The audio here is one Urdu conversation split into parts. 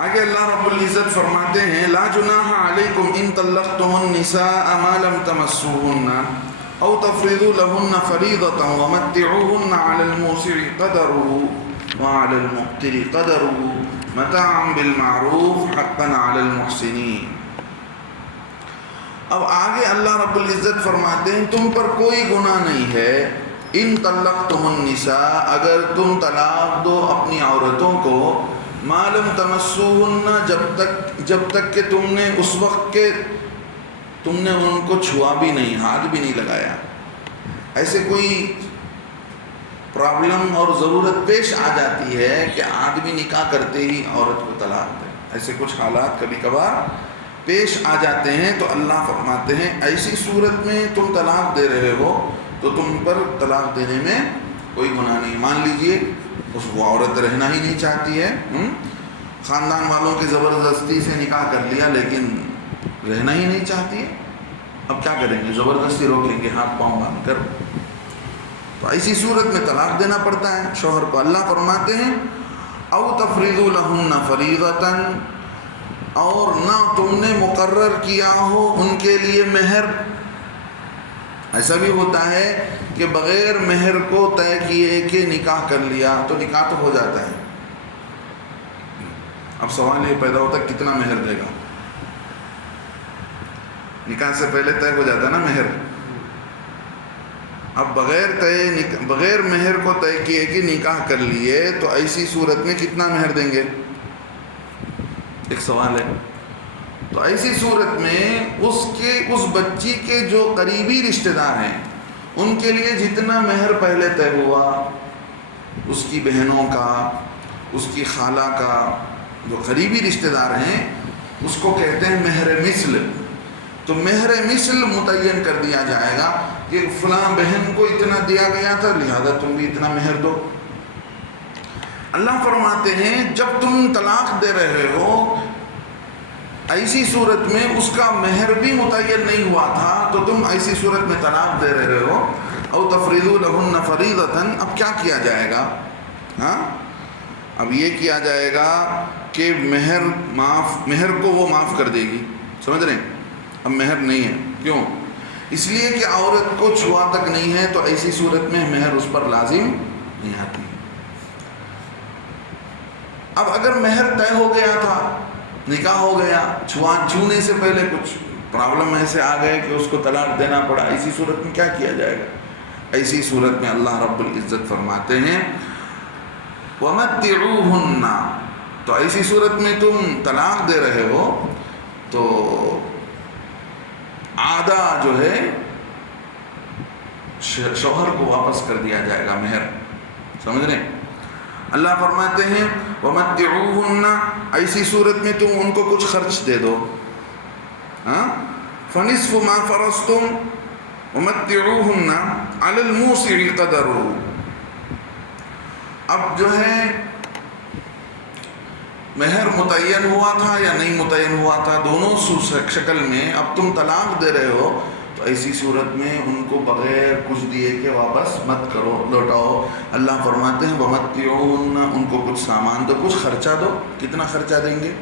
آگے اللہ رب العزت فرماتے ہیں لا جناح علیکم ان طلقتم النساء ما لم تمسوهن او تفرضوا لهن فریضة ومتعوهن على الموسع قدره وعلى المقتر قدره متاعا بالمعروف حقا على المحسنین۔ اب آگے اللہ رب العزت فرماتے ہیں تم پر کوئی گناہ نہیں ہے ان طلقتم النساء، اگر تم طلاق دو اپنی عورتوں کو، ما لم تمسوهن، جب تک کہ تم نے اس وقت کے تم نے ان کو چھوا بھی نہیں، ہاتھ بھی نہیں لگایا۔ ایسے کوئی پرابلم اور ضرورت پیش آ جاتی ہے کہ آدمی نکاح کرتے ہی عورت کو طلاق دے، ایسے کچھ حالات کبھی کبھار پیش آ جاتے ہیں، تو اللہ فرماتے ہیں ایسی صورت میں تم طلاق دے رہے ہو تو تم پر طلاق دینے میں کوئی گناہ نہیں۔ مان لیجئے وہ عورت رہنا ہی نہیں چاہتی ہے، خاندان والوں کی زبردستی سے نکاح کر لیا لیکن رہنا ہی نہیں چاہتی ہے، اب کیا کریں گے؟ زبردستی روکیں گے ہاتھ پاؤں باندھ کر، تو ایسی صورت میں طلاق دینا پڑتا ہے شوہر کو۔ اللہ فرماتے ہیں او تفریضوا لہن فریضۃ، اور نہ تم نے مقرر کیا ہو ان کے لیے مہر۔ ایسا بھی ہوتا ہے کہ بغیر مہر کو طے کیے کہ نکاح کر لیا تو نکاح تو ہو جاتا ہے، اب سوال یہ پیدا ہوتا ہے کتنا مہر دے گا؟ نکاح سے پہلے طے ہو جاتا ہے نا مہر، اب بغیر مہر کو طے کیے کہ نکاح کر لیے تو ایسی صورت میں کتنا مہر دیں گے؟ ایک سوال ہے۔ تو ایسی صورت میں اس بچی کے جو قریبی رشتہ دار ہیں ان کے لیے جتنا مہر پہلے طے ہوا، اس کی بہنوں کا، اس کی خالہ کا، جو قریبی رشتہ دار ہیں اس کو کہتے ہیں مہر مثل۔ تو مہر مثل متعین کر دیا جائے گا کہ فلاں بہن کو اتنا دیا گیا تھا لہذا تم بھی اتنا مہر دو۔ اللہ فرماتے ہیں جب تم طلاق دے رہے ہو ایسی صورت میں اس کا مہر بھی متعین نہیں ہوا تھا تو تم ایسی صورت میں طلاق دے رہے ہو، او تفریضوا لہن فریضۃ، اب کیا کیا جائے گا؟ اب یہ کیا جائے گا کہ مہر کو وہ معاف کر دے گی، سمجھ رہے ہیں؟ اب مہر نہیں ہے، کیوں؟ اس لیے کہ عورت کو چھوا تک نہیں ہے تو ایسی صورت میں مہر اس پر لازم نہیں آتی۔ اب اگر مہر طے ہو گیا تھا، نکاح ہو گیا، چھونے سے پہلے کچھ پرابلم ایسے آ گئے کہ اس کو طلاق دینا پڑا، ایسی صورت میں کیا کیا جائے گا؟ ایسی صورت میں اللہ رب العزت فرماتے ہیں وَمَتِّعُوهُنَّ، تو ایسی صورت میں تم طلاق دے رہے ہو تو آدھا جو ہے شوہر کو واپس کر دیا جائے گا مہر، سمجھ رہے ہیں؟ اللہ فرماتے ہیں وَمَتِّعُوهُنَّ، ایسی صورت میں تم ان کو کچھ خرچ دے دو، فَنِصْفُ مَا فَرَضْتُمْ وَمَتِّعُوهُنَّ عَلَى الْمُوسِعِ قَدَرُهُ۔ اب جو ہے مہر متعین ہوا تھا یا نہیں متعین ہوا تھا، دونوں شکل میں اب تم طلاق دے رہے ہو تو ایسی صورت میں ان کو بغیر کچھ دیے کہ واپس مت کرو، لوٹاؤ۔ اللہ فرماتے ہیں وَمَتِّعُوهُنَّ، ان کو کچھ سامان دو، کچھ خرچہ دو۔ کتنا خرچہ دیں گے؟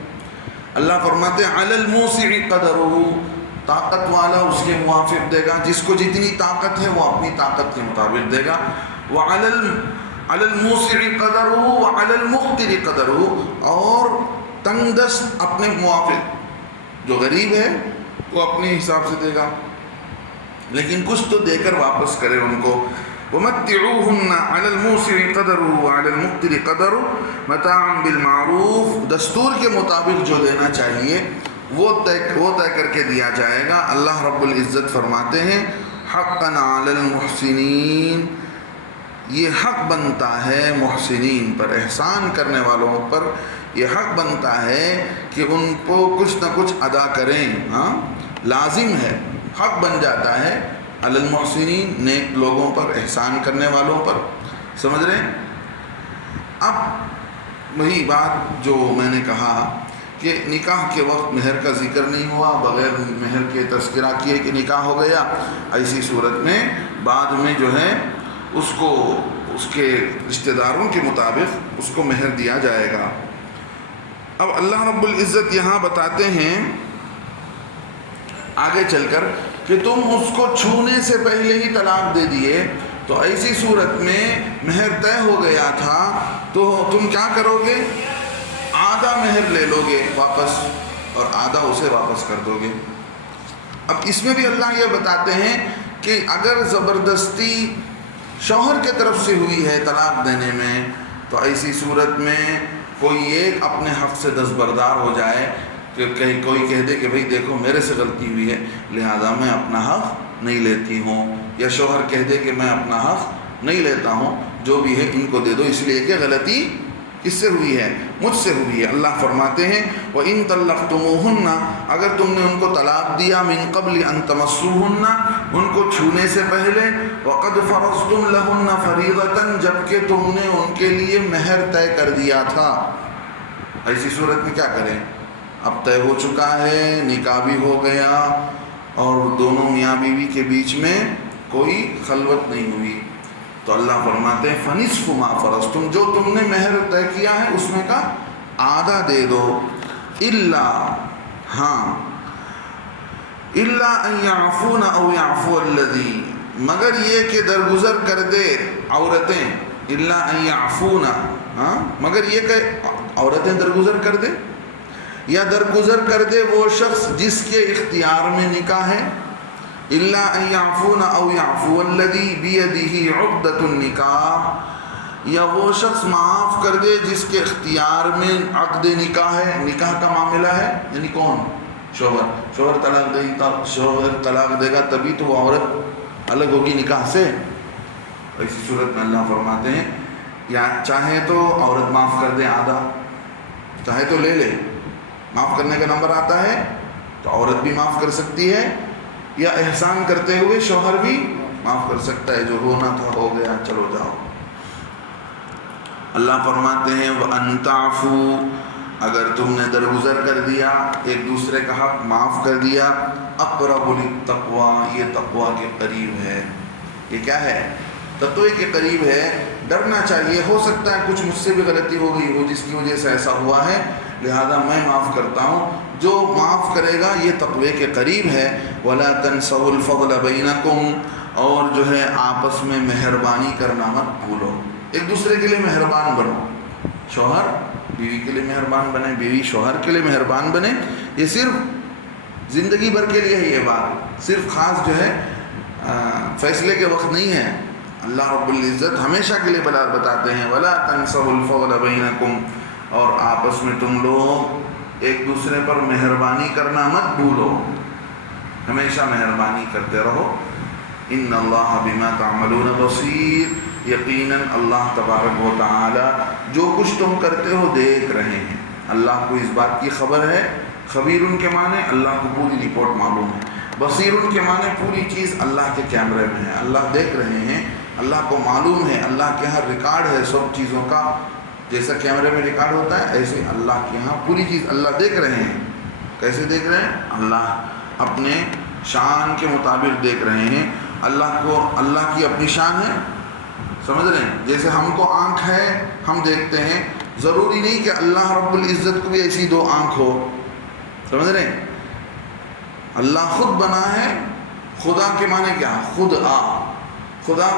اللہ فرماتے ہیں عَلَى الْمُوسِعِ قَدَرُهُ، طاقت والا اس کے موافق دے گا، جس کو جتنی طاقت ہے وہ اپنی طاقت کے مطابق دے گا۔ عَلَى الْمُوسِعِ قَدَرُهُ وَعَلَى الْمُقْتِرِ قَدَرُهُ، اور تنگ دست اپنے موافق، جو غریب ہے وہ اپنے حساب سے دے گا لیکن کچھ تو دے کر واپس کرے ان کو۔ وَمَتِّعُوهُنَّ عَلَى الْمُوسِعِ قَدَرُهُ وَعَلَى الْمُقْتِرِ قَدَرُهُ مَتَاعًا بِالْمَعْرُوفِ، دستور کے مطابق جو دینا چاہیے وہ طے کر کے دیا جائے گا۔ اللہ رب العزت فرماتے ہیں حقاً علی المحسنین، یہ حق بنتا ہے محسنین پر، احسان کرنے والوں پر یہ حق بنتا ہے کہ ان کو کچھ نہ کچھ ادا کریں، لازم ہے، حق بن جاتا ہے علی المحسنین، نیک لوگوں پر، احسان کرنے والوں پر، سمجھ رہے ہیں؟ اب وہی بات جو میں نے کہا کہ نکاح کے وقت مہر کا ذکر نہیں ہوا، بغیر مہر کے تذکرہ کیے کہ نکاح ہو گیا، ایسی صورت میں بعد میں جو ہے اس کو اس کے رشتہ داروں کے مطابق اس کو مہر دیا جائے گا۔ اب اللہ رب العزت یہاں بتاتے ہیں آگے چل کر کہ تم اس کو چھونے سے پہلے ہی طلاق دے دیے تو ایسی صورت میں مہر طے ہو گیا تھا تو تم کیا کرو گے؟ آدھا مہر لے لو گے واپس اور آدھا اسے واپس کر دو گے۔ اب اس میں بھی اللہ یہ بتاتے ہیں کہ اگر زبردستی شوہر کے طرف سے ہوئی ہے طلاق دینے میں تو ایسی صورت میں کوئی ایک اپنے حق سے دستبردار ہو جائے کہ کوئی کہہ دے کہ بھئی دیکھو میرے سے غلطی ہوئی ہے لہذا میں اپنا حق نہیں لیتی ہوں، یا شوہر کہہ دے کہ میں اپنا حق نہیں لیتا ہوں، جو بھی ہے ان کو دے دو، اس لیے کہ غلطی کس سے ہوئی ہے؟ مجھ سے ہوئی ہے۔ اللہ فرماتے ہیں وَإِن طَلَّقْتُمُوهُنَّ اگر تم نے ان کو طلاق دیا مِن قَبْلِ أَن تَمَسُّوهُنَّ ان کو چھونے سے پہلے وَقَدْ فَرَضْتُمْ لَهُنَّ فَرِيضَةً جبکہ تم نے ان کے لیے مہر طے کر دیا تھا، ایسی صورت میں کیا کریں؟ اب طے ہو چکا ہے، نکاح بھی ہو گیا اور دونوں میاں بیوی کے بیچ میں کوئی خلوت نہیں ہوئی تو اللہ فرماتے ہیں فَنِصْفُ مَا فَرَضْتُمْ جو تم نے مہر طے کیا ہے اس میں کا آدھا دے دو، إِلَّا أَن يَعْفُونَ أَوْ يَعْفُوَ الَّذِي مگر یہ کہ درگزر کر دے عورتیں، إِلَّا أَن يَعْفُونَ مگر یہ کہ عورتیں درگزر کر دے یا درگزر کر دے وہ شخص جس کے اختیار میں نکاح ہے، إِلَّا أَن يَعْفُونَ أَوْ يَعْفُوَ الَّذِي بِيَدِهِ عُقْدَةُ النِّكَاحِ یا وہ شخص معاف کر دے جس کے اختیار میں عقد نکاح ہے، نکاح کا معاملہ ہے، یعنی کون؟ شوہر طلاق دے گا تبھی تو وہ عورت الگ ہوگی نکاح سے۔ ایسی صورت میں اللہ فرماتے ہیں یا چاہے تو عورت معاف کر دے آدھا، چاہے تو لے لے، معاف کرنے کا نمبر آتا ہے تو عورت بھی معاف کر سکتی ہے یا احسان کرتے ہوئے شوہر بھی معاف کر سکتا ہے، جو ہونا تھا ہو گیا چلو جاؤ۔ اللہ فرماتے ہیں وَأَن تَعْفُوا اگر تم نے درگزر کر دیا ایک دوسرے کا حق معاف کر دیا، اقرب للتقوی یہ تقوی کے قریب ہے۔ یہ کیا ہے؟ تقوی کے قریب ہے، ڈرنا چاہیے، ہو سکتا ہے کچھ مجھ سے بھی غلطی ہو گئی ہو جس کی وجہ سے ایسا ہوا ہے لہذا میں معاف کرتا ہوں، جو معاف کرے گا یہ تقوی کے قریب ہے۔ وَلَا تَنْسَوُا الْفَضْلَ بَيْنَكُمْ اور جو ہے آپس میں مہربانی کرنا مت بھولو، ایک دوسرے کے لیے مہربان بنو، شوہر بیوی کے لیے مہربان بنے، بیوی شوہر کے لیے مہربان بنے، یہ صرف زندگی بھر کے لیے ہے، یہ بات صرف خاص جو ہے فیصلے کے وقت نہیں ہے، اللہ رب العزت ہمیشہ کے لیے بتاتے ہیں وَلَا تَنْسَوُا الْفَضْلَ بَيْنَكُمْ اور آپس میں تم لوگ ایک دوسرے پر مہربانی کرنا مت بھولو، ہمیشہ مہربانی کرتے رہو۔ ان اللہ بما تعملون بصیر یقیناً اللہ تبارک و تعالی جو کچھ تم کرتے ہو دیکھ رہے ہیں، اللہ کو اس بات کی خبر ہے، خبیر ان کے معنی اللہ کو پوری رپورٹ معلوم ہے، بصیر ان کے معنی پوری چیز اللہ کے کیمرے میں ہے، اللہ دیکھ رہے ہیں، اللہ کو معلوم ہے، اللہ کے ہاں ریکارڈ ہے سب چیزوں کا، جیسا کیمرے میں ریکارڈ ہوتا ہے ایسے اللہ کے ہاں پوری چیز اللہ دیکھ رہے ہیں۔ کیسے دیکھ رہے ہیں؟ اللہ اپنے شان کے مطابق دیکھ رہے ہیں، اللہ کی اپنی شان ہے، سمجھ رہے ہیں؟ جیسے ہم کو آنکھ ہے ہم دیکھتے ہیں، ضروری نہیں کہ اللہ رب العزت کو بھی ایسی دو آنکھ ہو، سمجھ رہے ہیں؟ اللہ خود بنا ہے، خدا کے معنی کیا؟ خدا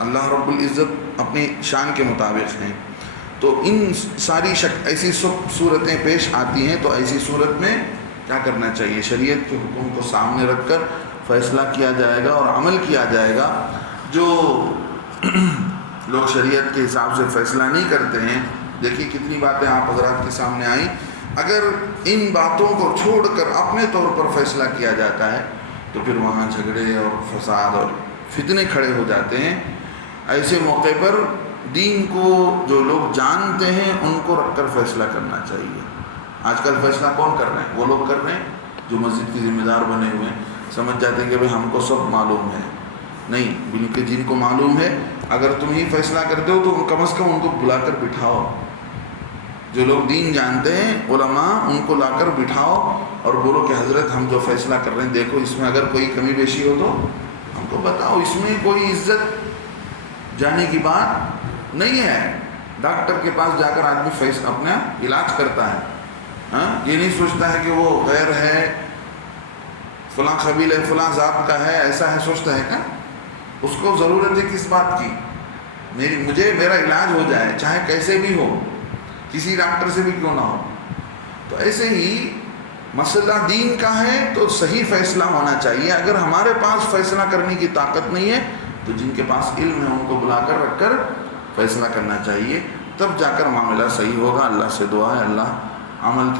اللہ رب العزت اپنی شان کے مطابق ہیں، تو ان ساری ایسی صورتیں پیش آتی ہیں، تو ایسی صورت میں کیا کرنا چاہیے؟ شریعت کے حکم کو سامنے رکھ کر فیصلہ کیا جائے گا اور عمل کیا جائے گا۔ جو لوگ شریعت کے حساب سے فیصلہ نہیں کرتے ہیں، دیکھیے کتنی باتیں آپ حضرات کے سامنے آئیں، اگر ان باتوں کو چھوڑ کر اپنے طور پر فیصلہ کیا جاتا ہے تو پھر وہاں جھگڑے اور فساد اور فتنے کھڑے ہو جاتے ہیں۔ ایسے موقع پر دین کو جو لوگ جانتے ہیں ان کو رکھ کر فیصلہ کرنا چاہیے۔ آج کل فیصلہ کون کر رہے ہیں؟ وہ لوگ کر رہے ہیں جو مسجد کے ذمہ دار بنے ہوئے ہیں، سمجھ جاتے ہیں کہ بھئی ہم کو سب معلوم ہے، نہیں، بلکہ جن کو معلوم ہے اگر تم ہی فیصلہ کرتے ہو تو کم از کم ان کو بلا کر بٹھاؤ، جو لوگ دین جانتے ہیں علماء ان کو لا کر بٹھاؤ اور بولو کہ حضرت ہم جو فیصلہ کر رہے ہیں دیکھو اس میں اگر کوئی کمی بیشی ہو تو ہم کو بتاؤ، اس میں کوئی عزت جانے کی بات نہیں ہے۔ ڈاکٹر کے پاس جا کر آدمی اپنا علاج کرتا ہے، یہ نہیں سوچتا ہے کہ وہ غیر ہے، فلاں قبیلہ فلاں ذات کا ہے، ایسا ہے سوچتا ہے کیا؟ اس کو ضرورت ہے کس بات کی؟ مجھے میرا علاج ہو جائے، چاہے کیسے بھی ہو، کسی ڈاکٹر سے بھی کیوں نہ ہو۔ تو ایسے ہی مسئلہ دین کا ہے تو صحیح فیصلہ ہونا چاہیے۔ اگر ہمارے پاس فیصلہ کرنے کی طاقت نہیں ہے تو جن کے پاس علم ہے ان کو بلا کر رکھ کر فیصلہ کرنا چاہیے، تب جا کر معاملہ صحیح ہوگا۔ اللہ سے دعا ہے اللہ عمل